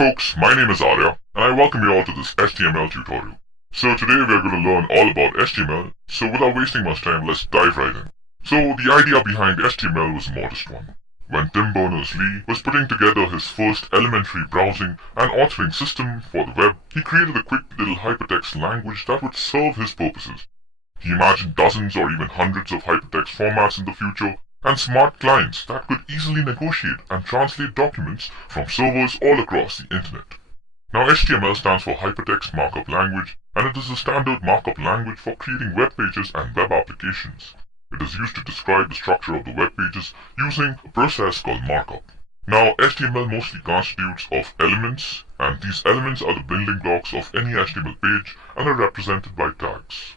folks, my name is Arya, and I welcome you all to this HTML tutorial. So today we are going to learn all about HTML, so without wasting much time, let's dive right in. So the idea behind HTML was a modest one. When Tim Berners-Lee was putting together his first elementary browsing and authoring system for the web, he created a quick little hypertext language that would serve his purposes. He imagined dozens or even hundreds of hypertext formats in the future, and smart clients that could easily negotiate and translate documents from servers all across the internet. Now HTML stands for Hypertext Markup Language, and it is the standard markup language for creating web pages and web applications. It is used to describe the structure of the web pages using a process called markup. Now HTML mostly constitutes of elements, and these elements are the building blocks of any HTML page and are represented by tags.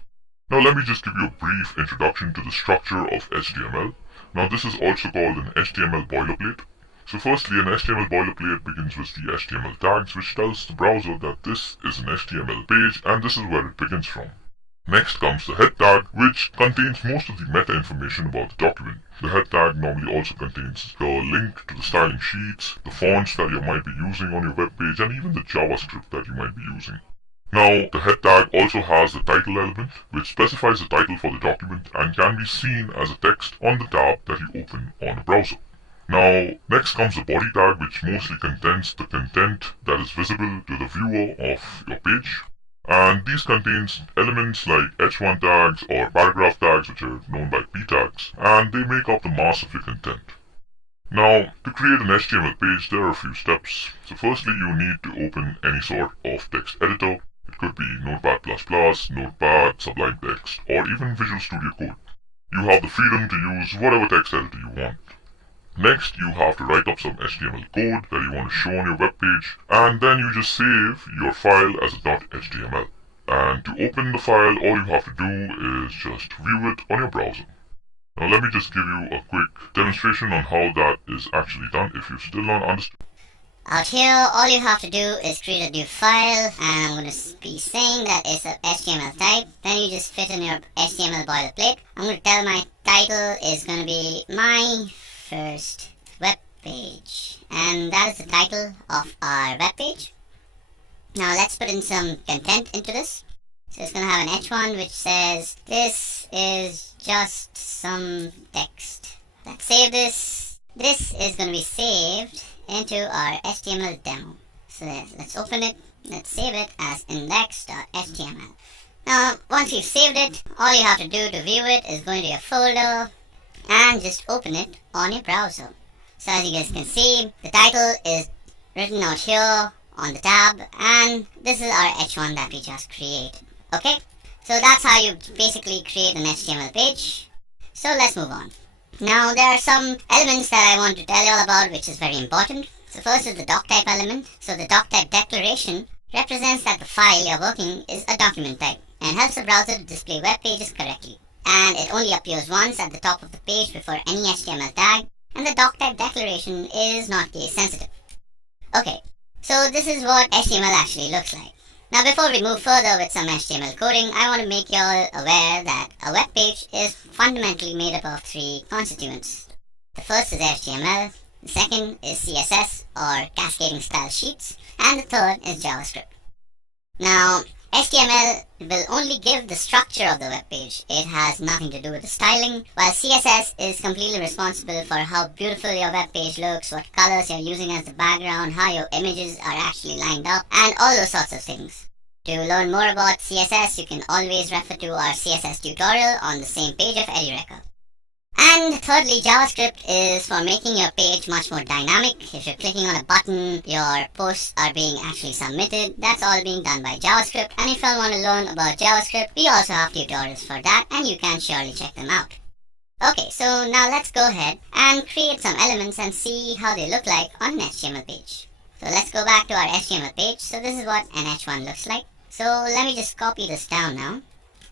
Now let me just give you a brief introduction to the structure of HTML. Now this is also called an HTML boilerplate. So firstly, an HTML boilerplate begins with the HTML tags, which tells the browser that this is an HTML page and this is where it begins from. Next comes the head tag, which contains most of the meta information about the document. The head tag normally also contains the link to the styling sheets, the fonts that you might be using on your web page, and even the JavaScript that you might be using. Now, the head tag also has the title element, which specifies the title for the document and can be seen as a text on the tab that you open on a browser. Now, next comes the body tag, which mostly contains the content that is visible to the viewer of your page. And these contains elements like h1 tags or paragraph tags, which are known by p tags, and they make up the mass of your content. Now, to create an HTML page, there are a few steps. So firstly, you need to open any sort of text editor. It could be Notepad++, Notepad, Sublime Text, or even Visual Studio Code. You have the freedom to use whatever text editor you want. Next, you have to write up some HTML code that you want to show on your web page, and then you just save your file as a .html. And to open the file, all you have to do is just view it on your browser. Now let me just give you a quick demonstration on how that is actually done if you still don't understand. Out here, all you have to do is create a new file, and I'm going to be saying that it's a HTML type. Then you just fit in your HTML boilerplate. I'm going to tell my title is going to be my first web page, and that is the title of our web page. Now let's put in some content into this. So it's going to have an h1 which says this is just some text. Let's save this. This is going to be saved into our HTML demo. So let's open it. Let's save it as index.html. Now once you've saved it, all you have to do to view it is go into your folder and just open it on your browser. So as you guys can see, the title is written out here on the tab, and this is our h1 that we just created. Okay, so that's how you basically create an HTML page. So let's move on. Now there are some elements that I want to tell you all about, which is very important. So first is the doc type element. So the doc type declaration represents that the file you're working is a document type and helps the browser to display web pages correctly. And it only appears once at the top of the page before any HTML tag, and the doc type declaration is not case sensitive. Okay, so this is what HTML actually looks like. Now before we move further with some HTML coding, I want to make you all aware that a web page is fundamentally made up of three constituents. The first is HTML, the second is CSS or cascading style sheets, and the third is JavaScript. Now HTML will only give the structure of the web page. It has nothing to do with the styling, while CSS is completely responsible for how beautiful your web page looks, what colors you're using as the background, how your images are actually lined up, and all those sorts of things. To learn more about CSS, you can always refer to our CSS tutorial on the same page of EduRecord. And thirdly, JavaScript is for making your page much more dynamic. If you're clicking on a button, your posts are being actually submitted. That's all being done by JavaScript. And if you all want to learn about JavaScript, we also have tutorials for that, and you can surely check them out. Okay, so now let's go ahead and create some elements and see how they look like on an HTML page. So let's go back to our HTML page. So this is what an h1 looks like. So let me just copy this down now.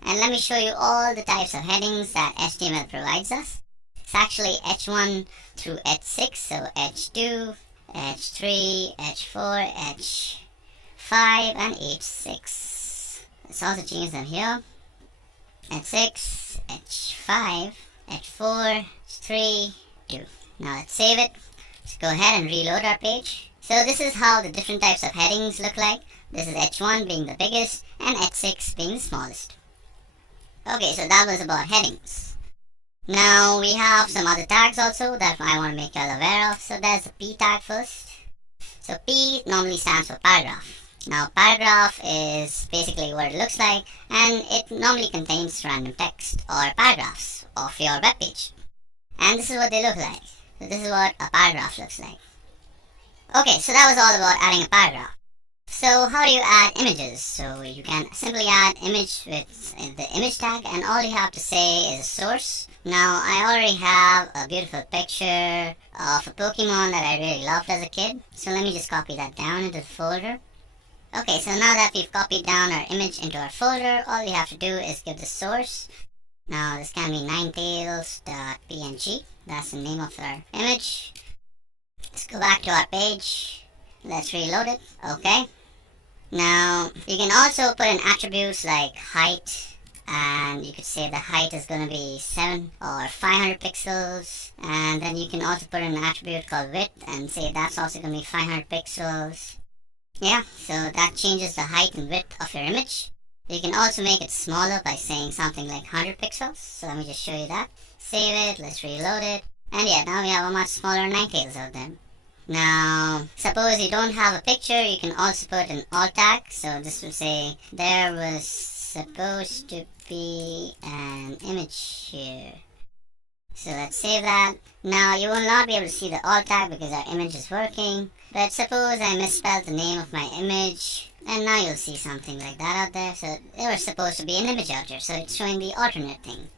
And let me show you all the types of headings that HTML provides us. It's actually h1 through h6, so h2, h3, h4, h5, and h6. Let's also change them here. h6, h5, h4, h3, 2. Now let's save it. Let's go ahead and reload our page. So this is how the different types of headings look like. This is H1 being the biggest and H6 being the smallest. Okay, so that was about headings. Now we have some other tags also that I want to make you all aware of. So there's the P tag first. So P normally stands for paragraph. Now paragraph is basically what it looks like, and it normally contains random text or paragraphs of your web page. And this is what they look like. So this is what a paragraph looks like. Okay, so that was all about adding a paragraph. So how do you add images? So you can simply add image with the image tag, and all you have to say is a source. Now I already have a beautiful picture of a Pokemon that I really loved as a kid. So let me just copy that down into the folder. Okay, so now that we've copied down our image into our folder, all you have to do is give the source. Now this can be ninetails.png. That's the name of our image. Let's go back to our page. Let's reload it. Okay. Now you can also put in attributes like height, and you could say the height is going to be 7 or 500 pixels, and then you can also put in an attribute called width and say that's also going to be 500 pixels. Yeah, so that changes the height and width of your image. You can also make it smaller by saying something like 100 pixels. So let me just show you that. Save it, let's reload it, and yeah, now we have a much smaller Ninetales out there. Now, suppose you don't have a picture, you can also put an alt tag. So this will say, there was supposed to be an image here. So let's save that. Now you will not be able to see the alt tag because our image is working. But suppose I misspelled the name of my image, and now you'll see something like that out there. So there was supposed to be an image out here, so it's showing the alternate thing.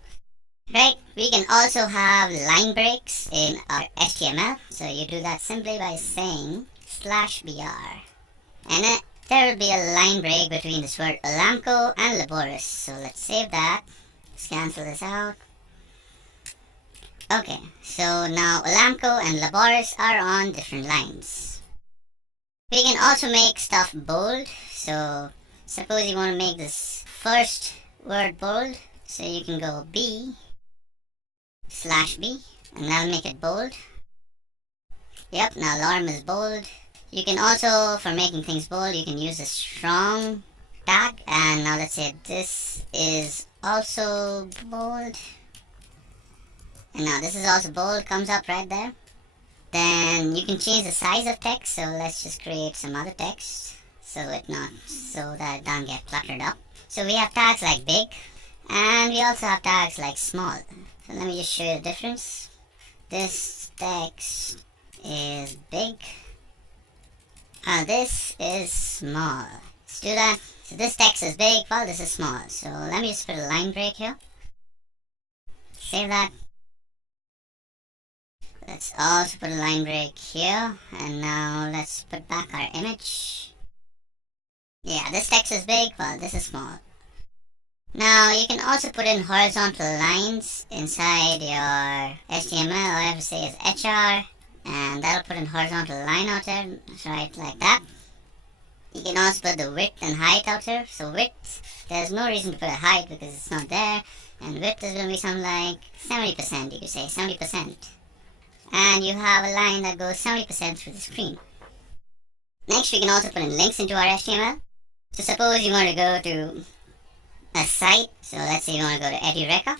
Right, we can also have line breaks in our HTML. So you do that simply by saying /br. And then there will be a line break between this word Alamco and laborious. So let's save that. Let's cancel this out. Okay, so now Alamco and laborious are on different lines. We can also make stuff bold. So suppose you want to make this first word bold. So you can go B/B, and that'll make it bold. Yep, now alarm is bold. You can also, for making things bold, you can use a strong tag. And now let's say this is also bold. And now this is also bold, comes up right there. Then you can change the size of text. So let's just create some other text so that it doesn't get cluttered up. So we have tags like big, and we also have tags like small. So let me just show you the difference. This text is big. This is small. Let's do that. So this text is big, while this is small. So let me just put a line break here. Save that. Let's also put a line break here. And now let's put back our image. Yeah, this text is big, while this is small. Now you can also put in horizontal lines inside your HTML. All I have to say is HR, and that'll put in horizontal line out there, right like that. You can also put the width and height out there. So width, there's no reason to put a height because it's not there, and width is going to be something like 70%, you could say 70%. And you have a line that goes 70% through the screen. Next, we can also put in links into our HTML. So suppose you want to go to a site. So let's say you want to go to Edureka.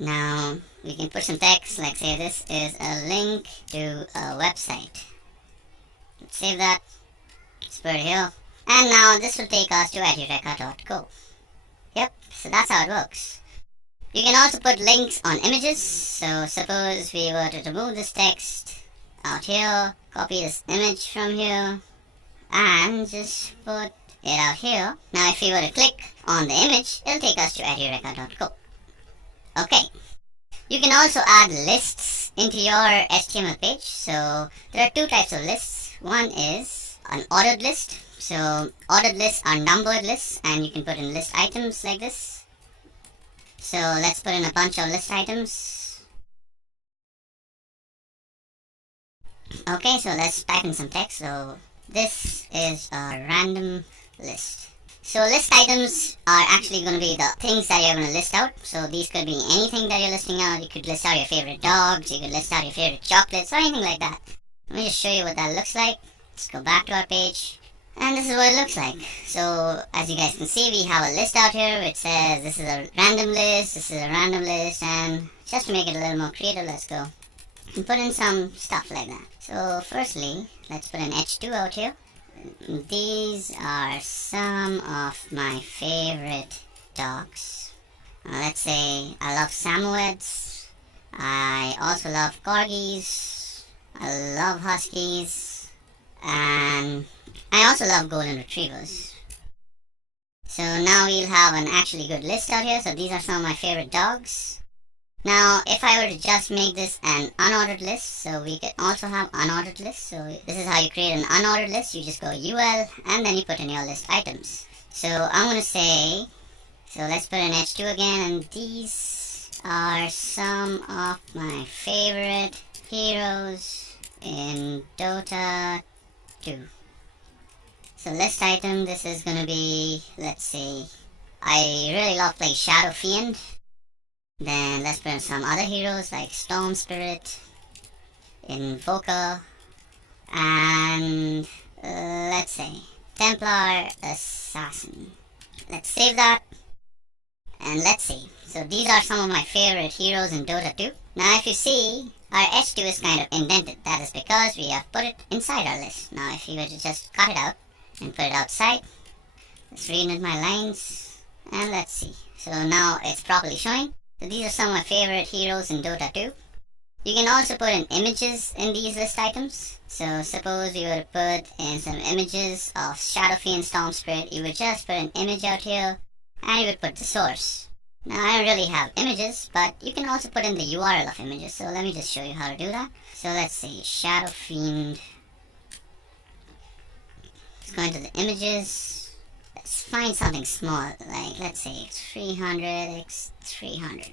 Now we can put some text like say this is a link to a website. Let's save that. Let's put it here. And now this will take us to edureka.co. Yep, so that's how it works. You can also put links on images. So suppose we were to remove this text out here, copy this image from here, and just put it out here. Now if we were to click on the image, it'll take us to edureka.co. Okay. You can also add lists into your HTML page. So there are two types of lists. One is an ordered list. So ordered lists are numbered lists, and you can put in list items like this. So let's put in a bunch of list items. Okay, so let's type in some text. So this is a random list. So list items are actually going to be the things that you're going to list out. So these could be anything that you're listing out. You could list out your favorite dogs, you could list out your favorite chocolates, or anything like that. Let me just show you what that looks like. Let's go back to our page. And this is what it looks like. So as you guys can see, we have a list out here which says this is a random list, this is a random list, and just to make it a little more creative, let's go and put in some stuff like that. So firstly, let's put an H2 out here. These are some of my favorite dogs. Let's say I love Samoyeds. I also love Corgis. I love Huskies. And I also love Golden Retrievers. So now we'll have an actually good list out here. So these are some of my favorite dogs. Now, if I were to just make this an unordered list, so we could also have unordered lists. So this is how you create an unordered list. You just go UL and then you put in your list items. So I'm going to say, so let's put in H2 again, and these are some of my favorite heroes in Dota 2. So list item, this is going to be, let's see, I really love playing Shadow Fiend. Then let's put in some other heroes like Storm Spirit, Invoker, and let's say Templar Assassin. Let's save that, and let's see. So these are some of my favorite heroes in Dota 2. Now if you see, our H2 is kind of indented. That is because we have put it inside our list. Now if you were to just cut it out and put it outside, let's rename my lines, and let's see. So now it's properly showing. So these are some of my favorite heroes in Dota 2. You can also put in images in these list items. So suppose you were to put in some images of Shadow Fiend, Storm Spirit, you would just put an image out here and you would put the source. Now I don't really have images, but you can also put in the URL of images. So let me just show you how to do that. So let's say Shadow Fiend. Let's go into the images. Let's find something small, like let's say 300 x 300.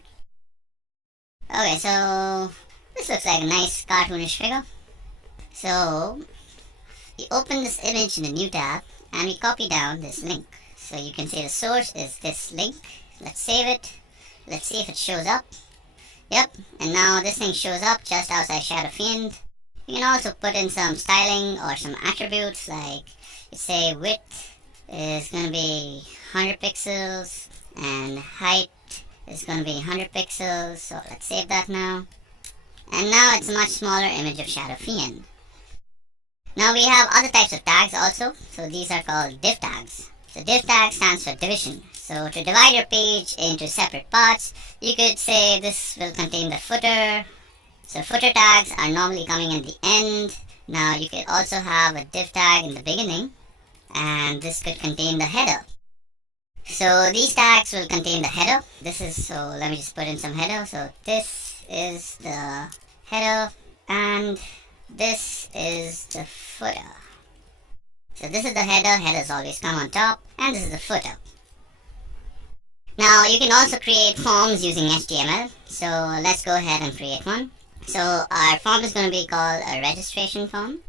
Okay, so this looks like a nice cartoonish figure. So we open this image in the new tab and we copy down this link. So you can see the source is this link. Let's save it. Let's see if it shows up. Yep, and now this thing shows up just outside Shadow Fiend. You can also put in some styling or some attributes, like say width is going to be 100 pixels and height is going to be 100 pixels. So let's save that now. And now it's a much smaller image of Shadow Fiend. Now we have other types of tags also. So these are called div tags. So div tag stands for division. So to divide your page into separate parts, you could say this will contain the footer. So footer tags are normally coming in the end. Now you could also have a div tag in the beginning, and this could contain the header. So these tags will contain the header. This is, so let me just put in some header. So this is the header and this is the footer. So this is the header, headers always come on top, and this is the footer. Now you can also create forms using HTML. So let's go ahead and create one. So our form is going to be called a registration form.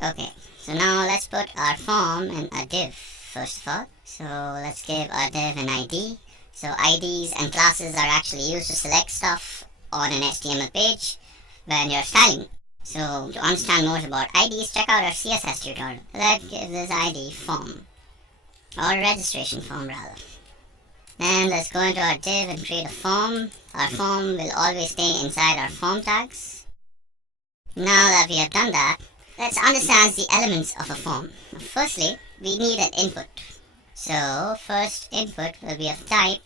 Okay, so now let's put our form in a div first of all. So let's give our div an ID. So IDs and classes are actually used to select stuff on an HTML page when you're styling. So to understand more about IDs, check out our CSS tutorial. Let's give this ID form, or registration form rather. Then let's go into our div and create a form. Our form will always stay inside our form tags. Now that we have done that, let's understand the elements of a form. Firstly, we need an input. So first input will be of type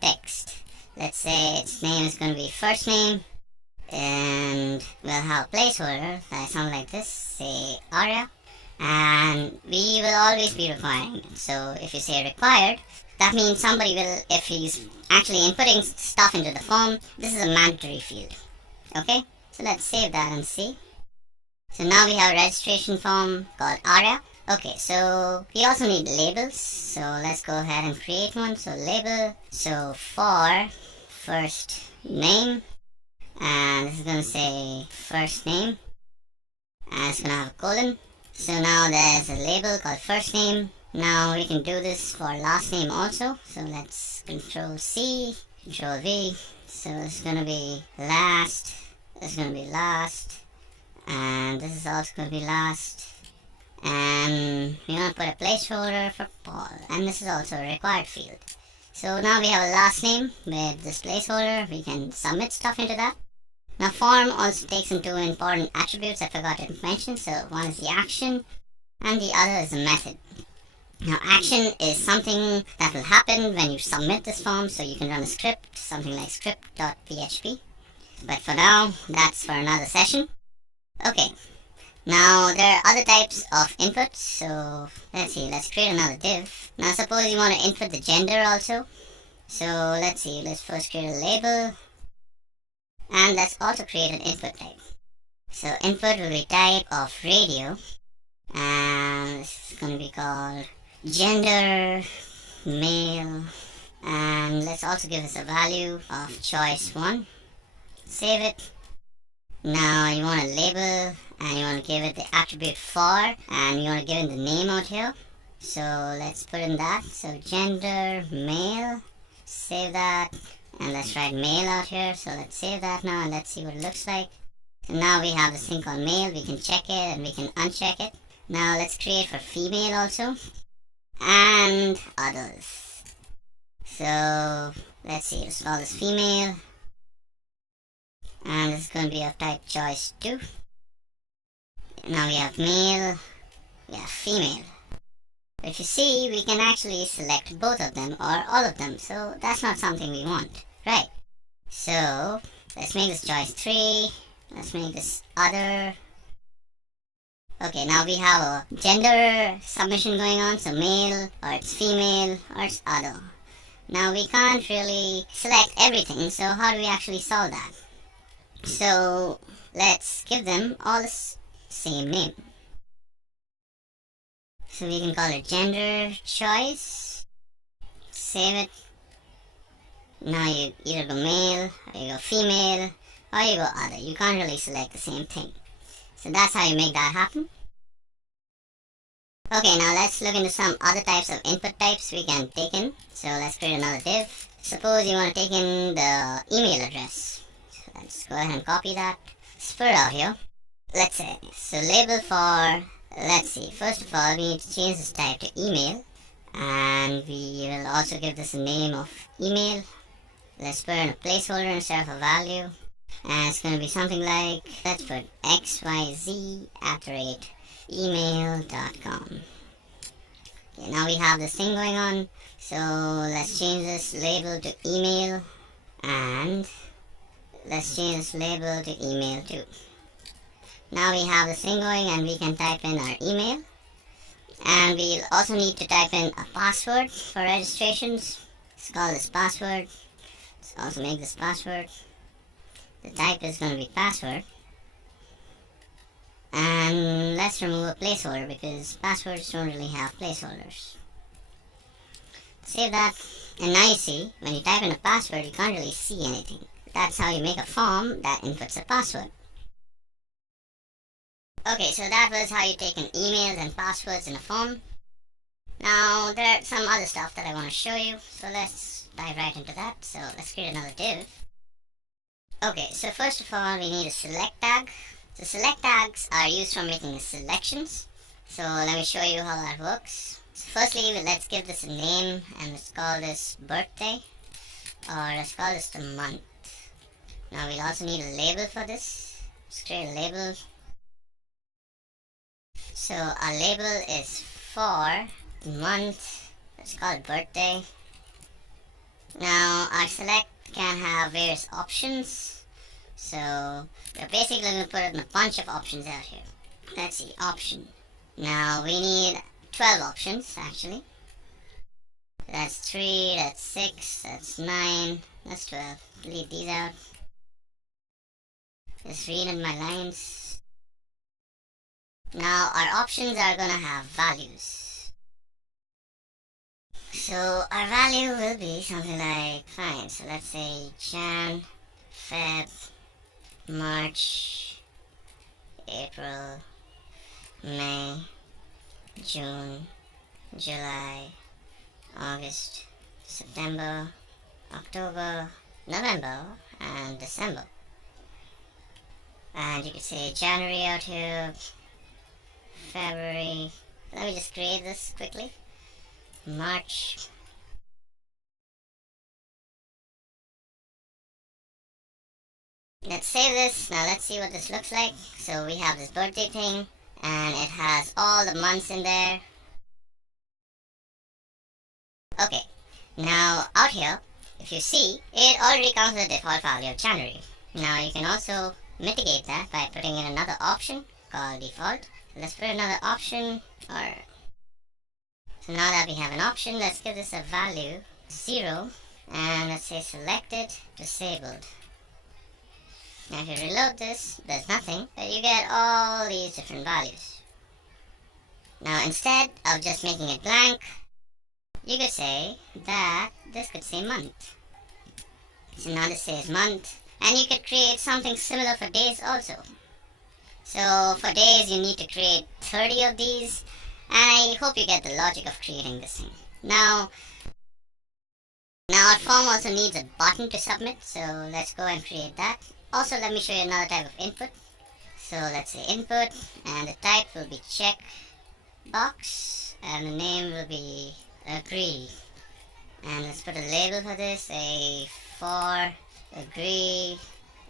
text. Let's say its name is going to be first name, and we'll have a placeholder like something like this, say aria, and we will always be requiring it. So if you say required, that means somebody will, if he's actually inputting stuff into the form, this is a mandatory field. Okay, so let's save that and see. So now we have a registration form called aria. Okay, so we also need labels. So let's go ahead and create one. So label, so for first name, and this is going to say first name, and it's going to have a colon. So now there's a label called first name. Now we can do this for last name also. So let's Control C, Control V. So it's going to be last, it's going to be last, and this is also going to be last. And we want to put a placeholder for Paul, and this is also a required field. So now we have a last name with this placeholder. We can submit stuff into that. Now form also takes in two important attributes I forgot to mention. So one is the action and the other is the method. Now action is something that will happen when you submit this form, so you can run a script, something like script.php. But for now, that's for another session. Okay, now there are other types of inputs, so let's create another div. Now suppose you want to input the gender also. So let's first create a label, and let's also create an input type. So input will be type of radio, and this is going to be called gender male, and let's also give this a value of choice 1. Save it. Now you want to label and you want to give it the attribute for, and you want to give it the name out here. So let's put in that. So gender male. Save that, and let's write male out here. So let's save that now and let's see what it looks like. So now we have this thing called male. We can check it and we can uncheck it. Now let's create for female also, and others. So let's see, let's call this female, and this is going to be of type choice 2. Now we have male, we have female. If you see, we can actually select both of them or all of them, so that's not something we want, right? So let's make this choice 3, let's make this other. Okay, now we have a gender submission going on, so male, or it's female, or it's other. Now we can't really select everything, so how do we actually solve that? So let's give them all the same name. So we can call it gender choice. Save it. Now you either go male, or you go female, or you go other. You can't really select the same thing. So that's how you make that happen. Okay, now let's look into some other types of input types we can take in. So let's create another div. Suppose you want to take in the email address. So let's go ahead and copy that. Let's put it out here. Let's say, so label for, let's see, first of all we need to change this type to email, and we will also give this a name of email. Let's put in a placeholder instead of a value, and it's going to be something like, let's put xyz@email.com. Okay, now we have this thing going on, so let's change this label to email, and let's change this label to email too. Now we have this thing going and we can type in our email, and we'll also need to type in a password for registrations. Let's call this password. Let's also make this password. The type is going to be password, and let's remove a placeholder because passwords don't really have placeholders. Save that, and now you see when you type in a password you can't really see anything. That's how you make a form that inputs a password. Okay, so that was how you take in emails and passwords in a form. Now there are some other stuff that I want to show you, so let's dive right into that. So let's create another div. Okay, so first of all we need a select tag. So select tags are used for making selections. So let me show you how that works. So firstly, let's give this a name, and let's call this birthday, or let's call this the month. Now we'll also need a label for this. Let's create a label. So our label is for the month. Let's call it birthday. Now our select can have various options. So we're basically going to put in a bunch of options out here. Let's see, option. Now we need 12 options actually. That's 3, that's 6, that's 9, that's 12. Delete these out. Just read in my lines. Now our options are going to have values. So our value will be something like, fine, so let's say Jan, Feb, March, April, May, June, July, August, September, October, November, and December. And you could say January out here, February. Let me just create this quickly. March. Let's save this. Now let's see what this looks like. So we have this birthday thing, and it has all the months in there. Okay, now out here, if you see, it already comes with the default value of January. Now you can also mitigate that by putting in another option called default. So let's put another option, so now that we have an option, let's give this a value 0, and let's say selected, disabled. Now if you reload this, there's nothing, but you get all these different values. Now instead of just making it blank, you could say that this could say month. So now this says month, and you could create something similar for days also. So for days you need to create 30 of these, and I hope you get the logic of creating this thing. Now our form also needs a button to submit, so let's go and create that. Also, let me show you another type of input. So let's say input, and the type will be check box, and the name will be agree. And let's put a label for this, say for agree,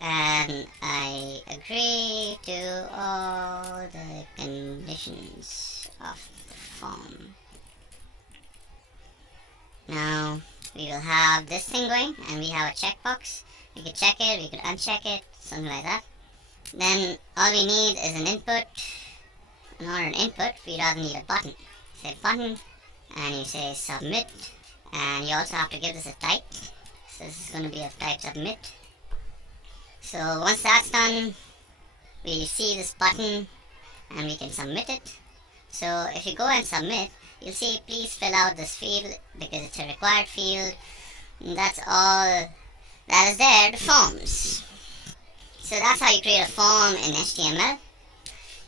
and I agree to all the conditions of the form. Now we will have this thing going, and we have a checkbox. We could check it, we could uncheck it, something like that. Then all we need is an input. In order an input, we rather need a button. Say button, and you say submit, and you also have to give this a type. So this is going to be of type submit. So once that's done, we see this button, and we can submit it. So if you go and submit, you'll see please fill out this field because it's a required field. And that's all that is there, the forms. So that's how you create a form in HTML.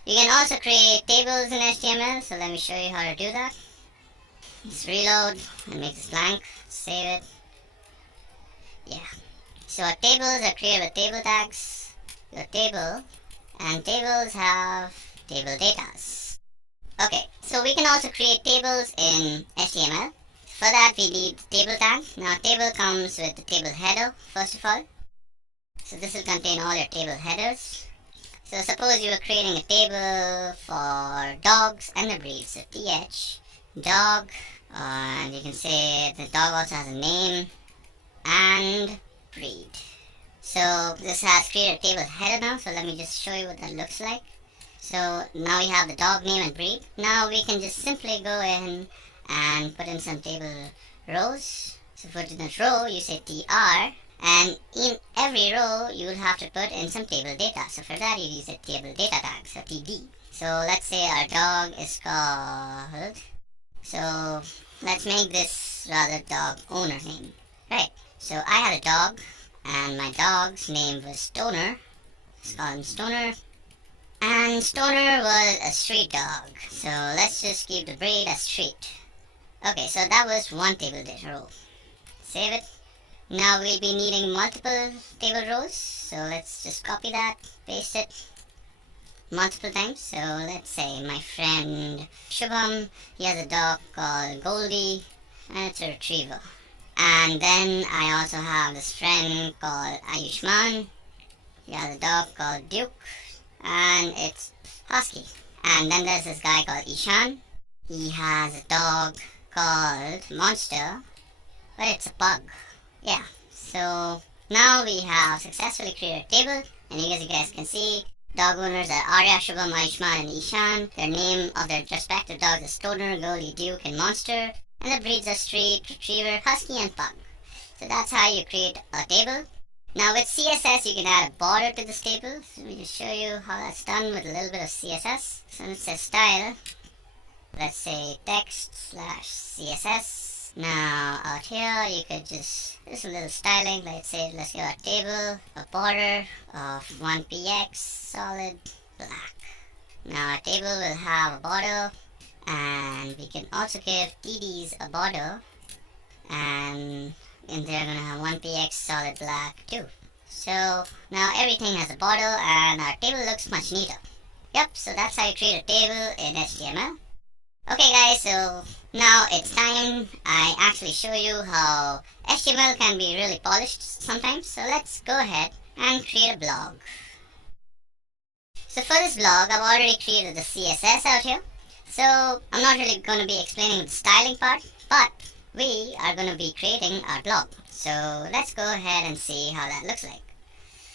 You can also create tables in HTML, so let me show you how to do that. Just reload and make this blank, save it. Yeah. So our tables are created with table tags. Your table, and tables have table datas. Okay, so we can also create tables in HTML. For that we need table tag. Now table comes with the table header first of all. So this will contain all your table headers. So suppose you were creating a table for dogs and the breed. So th dog, and you can say the dog also has a name and breed. So this has created a table header now. So let me just show you what that looks like. So now we have the dog name and breed. Now we can just simply go in and put in some table rows. So for the row you say tr, and in every row you will have to put in some table data. So for that you use a table data tag, so td. So let's say our dog is called, so let's make this rather dog owner name. Right, so I had a dog and my dog's name was Stoner. Let's call him Stoner. And Stoner was a street dog, so let's just keep the breed as street. Okay, so that was one table data row. Save it. Now we'll be needing multiple table rows, so let's just copy that, paste it multiple times. So let's say my friend Shubham, he has a dog called Goldie, and it's a retriever. And then I also have this friend called Ayushman, he has a dog called Duke, and it's husky. And then there's this guy called Ishan, he has a dog called Monster, but it's a pug. Yeah, so now we have successfully created a table, and as you guys can see, dog owners are Arya, Shubham, Ayushman, and Ishan. Their name of their respective dogs is Stoner, Goldie, Duke, and Monster, and the breeds are Street, Retriever, Husky, and Pug. So that's how you create a table. Now with CSS you can add a border to this table, so let me just show you how that's done with a little bit of CSS. So it says style, let's say text/CSS. Now out here you could just do some little styling, let's say let's give our table a border of 1px solid black. Now our table will have a border, and we can also give TDs a border, and they're gonna have 1px solid black too. So now everything has a border and our table looks much neater. Yep, so that's how you create a table in HTML. Okay guys, so now it's time I actually show you how HTML can be really polished sometimes. So let's go ahead and create a blog. So for this blog, I've already created the CSS out here. So I'm not really going to be explaining the styling part, but we are going to be creating our blog. So let's go ahead and see how that looks like.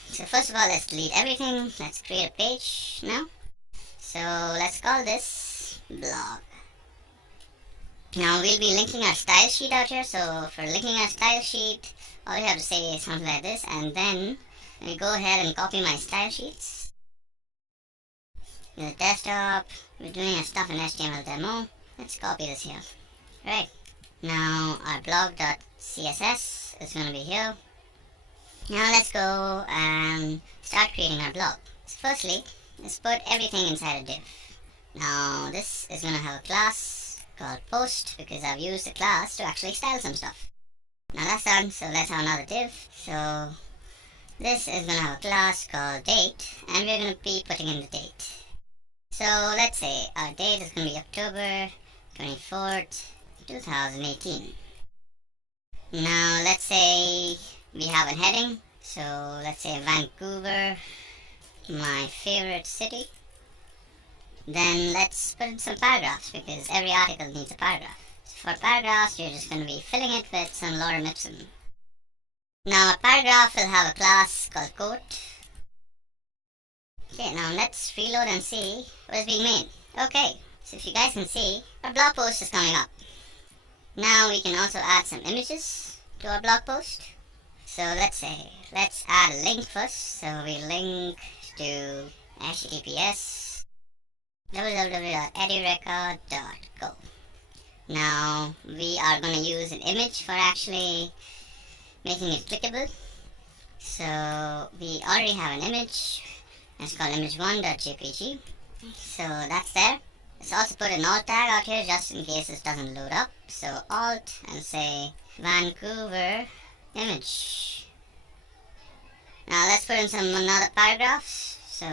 So first of all, let's delete everything. Let's create a page now. So let's call this blog. Now we'll be linking our style sheet out here. So for linking our style sheet, all you have to say is something like this, and then we go ahead and copy my style sheets. The desktop, we're doing our stuff in HTML demo. Let's copy this here. Right. Now our blog.css is going to be here. Now let's go and start creating our blog. So firstly, let's put everything inside a div. Now this is going to have a class called post because I've used the class to actually style some stuff. Now that's done, so let's have another div. So this is going to have a class called date, and we're going to be putting in the date. So let's say our date is going to be October 24th, 2018. Now let's say we have a heading. So let's say Vancouver, my favorite city. Then let's put in some paragraphs because every article needs a paragraph. So for paragraphs, you're just going to be filling it with some lorem ipsum. Now a paragraph will have a class called quote. Okay, now let's reload and see what is being made. Okay, so if you guys can see, our blog post is coming up. Now we can also add some images to our blog post. So let's add a link first. So we link to https www.edureca.go. Now we are going to use an image for actually making it clickable. So we already have an image. It's called image1.jpg. So that's there. Let's also put an alt tag out here just in case this doesn't load up. So alt and say Vancouver image. Now let's put in some another paragraphs. So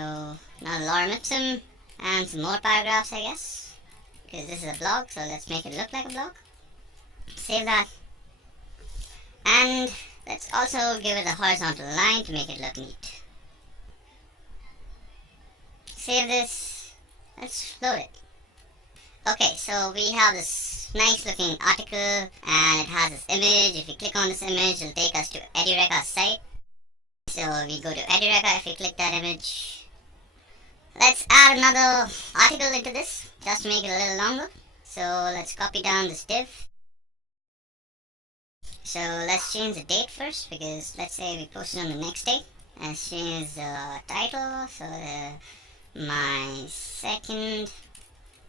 another lorem ipsum and some more paragraphs, I guess. Because this is a blog, so let's make it look like a blog. Save that. And let's also give it a horizontal line to make it look neat. Save this. Let's load it. Okay, so we have this nice looking article and it has this image. If you click on this image, it'll take us to Edureca's site. So we go to Edureca if we click that image. Let's add another article into this just to make it a little longer. So let's copy down this div. So let's change the date first because let's say we post it on the next day. Let's change the title. So my second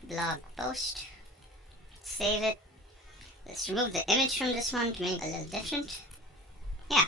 blog post. Save it. Let's remove the image from this one to make it a little different. Yeah.